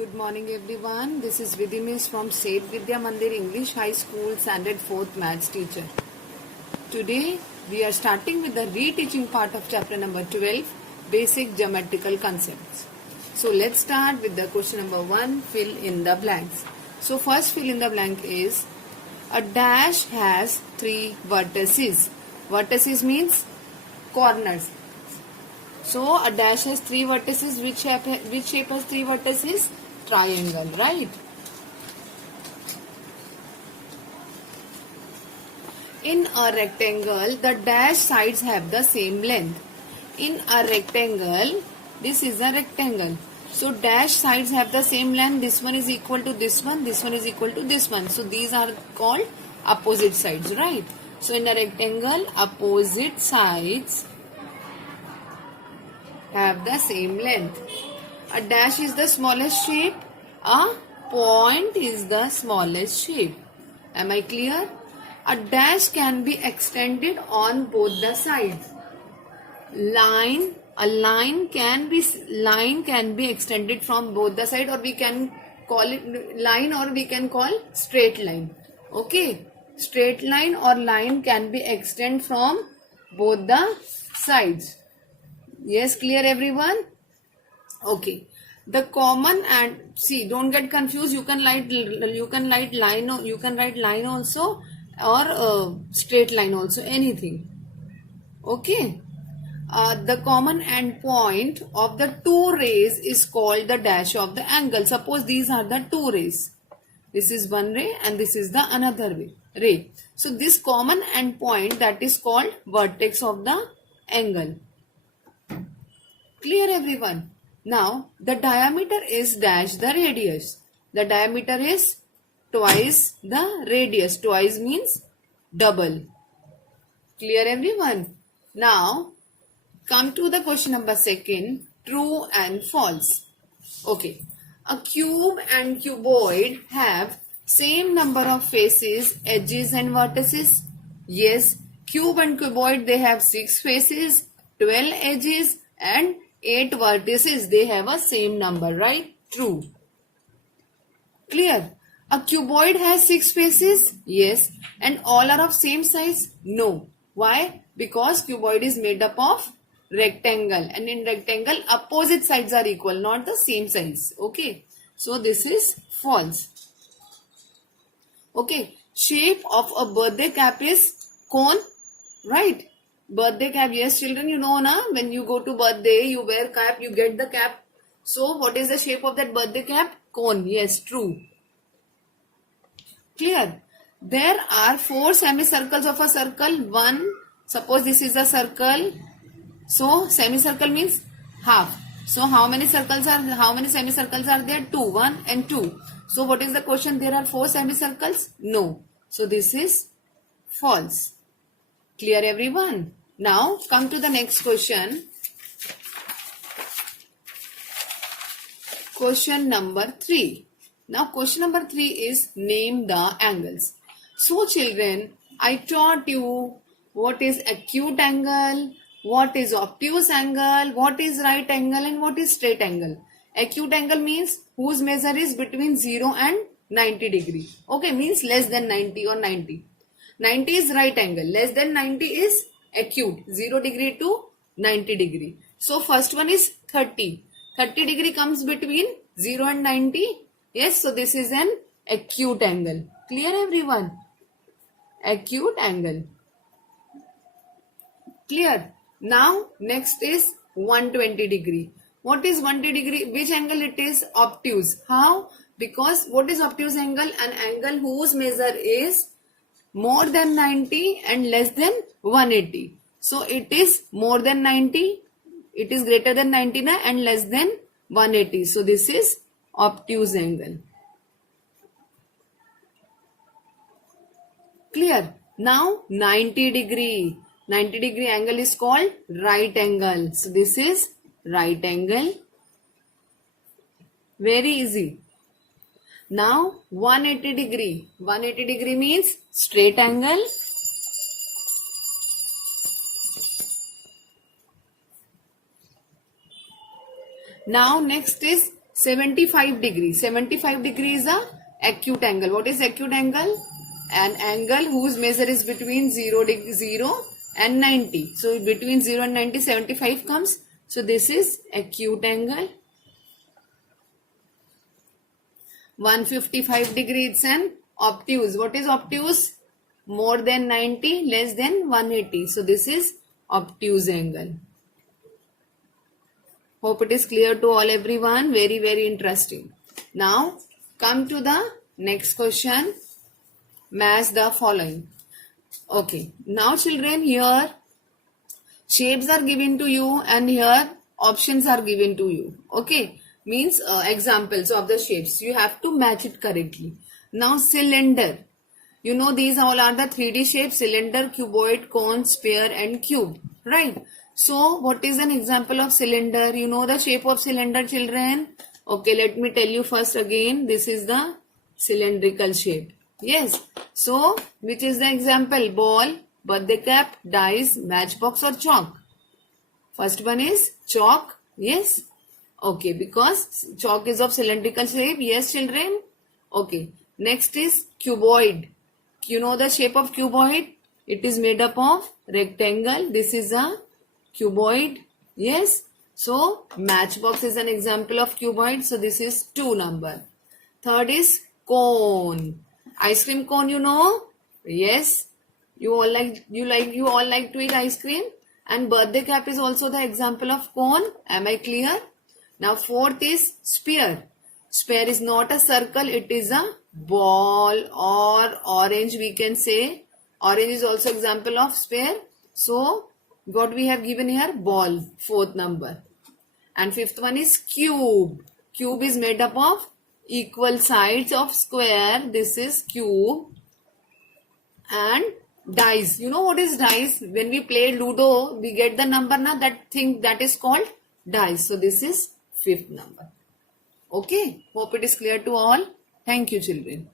Good morning everyone. This is Vidhi Miss from Seth Vidya Mandir English High School Standard 4th Maths teacher. Today we are starting with the reteaching part of chapter number 12, Basic Geometrical Concepts. So let's start with the question number 1, fill in the blanks. So first fill in the blank is, a dash has 3 vertices. Vertices means corners. So a dash has 3 vertices. Which shape has 3 vertices? Triangle, right? In a rectangle, the dash sides have the same length. In a rectangle, this is a rectangle. So dash sides have the same length. This one is equal to this one. This one is equal to this one. So these are called opposite sides, right? So in a rectangle, opposite sides have the same length. A dash is the smallest shape. A point is the smallest shape. Am I clear? A dash can be extended on both the sides. A line can be extended from both the sides, or we can call it line, or we can call straight line. Okay, straight line or line can be extended from both the sides. Yes, clear everyone? Okay. The common and see, don't get confused. You can write line, or you can write line also, or straight line also, anything. Okay. The common end point of the two rays is called the dash of the angle. Suppose these are the two rays. This is one ray and this is the another ray. So this common end point, that is called vertex of the angle. Clear everyone? Now the diameter is dash the radius. The diameter is twice the radius. Twice means double. Clear everyone? Now come to the question number 2, true and false. Okay. A cube and cuboid have same number of faces, edges and vertices. Yes, cube and cuboid, they have 6 faces, 12 edges and 8 vertices. They have a same number, right? True. Clear? A cuboid has 6 faces? Yes. And all are of same size? No. Why? Because cuboid is made up of rectangle, and in rectangle opposite sides are equal, not the same size. Okay. So this is false. Okay. Shape of a birthday cap is cone, right? Birthday cap, yes children, you know na, when you go to birthday, you wear cap, you get the cap. So what is the shape of that birthday cap? Cone. Yes, true. Clear? There are 4 semicircles of a circle. One, suppose this is a circle. So semicircle means half. So how many semicircles are there? 2, 1 and 2. So what is the question? There are 4 semicircles? No. So this is false. Clear everyone? Now come to the next question. Question number 3. Now question number 3 is name the angles. So children, I taught you what is acute angle, what is obtuse angle, what is right angle and what is straight angle. Acute angle means whose measure is between 0 and 90 degree. Okay, means less than 90 or 90. 90 is right angle, less than 90 is acute, 0 degree to 90 degree. So first one is 30. 30 degree comes between 0 and 90. Yes, so this is an acute angle. Clear everyone? Acute angle. Clear? Now next is 120 degree. What is 120 degree? Which angle it is? Obtuse. How? Because what is obtuse angle? An angle whose measure is more than 90 and less than 180. So it is more than 90, it is greater than 99 and less than 180. So this is obtuse angle. Clear? Now 90 degree. 90 degree angle is called right angle. So this is right angle. Very easy. Now 180 degree. 180 degree means straight angle. Now next is 75 degree. 75 degree is a acute angle. What is acute angle? An angle whose measure is between 0 and 90. So between 0 and 90, 75 comes. So this is acute angle. 155 degree, it's an obtuse. What is obtuse? More than 90, less than 180. So this is obtuse angle. Hope it is clear to all everyone. Very, very interesting. Now come to the next question. Match the following. Okay. Now children, here shapes are given to you and here options are given to you. Okay. Means examples of the shapes. You have to match it correctly. Now cylinder. You know these all are the 3D shapes: cylinder, cuboid, cone, sphere and cube. Right. So what is an example of cylinder? You know the shape of cylinder, children? Okay, let me tell you first again. This is the cylindrical shape. Yes. So which is the example? Ball, birthday cap, dice, matchbox or chalk? First one is chalk. Yes. Okay, because chalk is of cylindrical shape. Yes, children. Okay. Next is cuboid. You know the shape of cuboid? It is made up of rectangle. This is a cuboid. Yes. So matchbox is an example of cuboid. So this is 2 number. Third is cone. Ice cream cone, you know? Yes. You all like to eat ice cream. And birthday cap is also the example of cone. Am I clear? Now fourth is sphere. Sphere is not a circle. It is a ball or orange, we can say. Orange is also example of sphere. So what we have given here? Ball. Fourth number. And fifth one is cube. Cube is made up of equal sides of square. This is cube. And dice. You know what is dice? When we play Ludo, we get the number now. That is called dice. So this is fifth number. Okay. Hope it is clear to all. Thank you, children.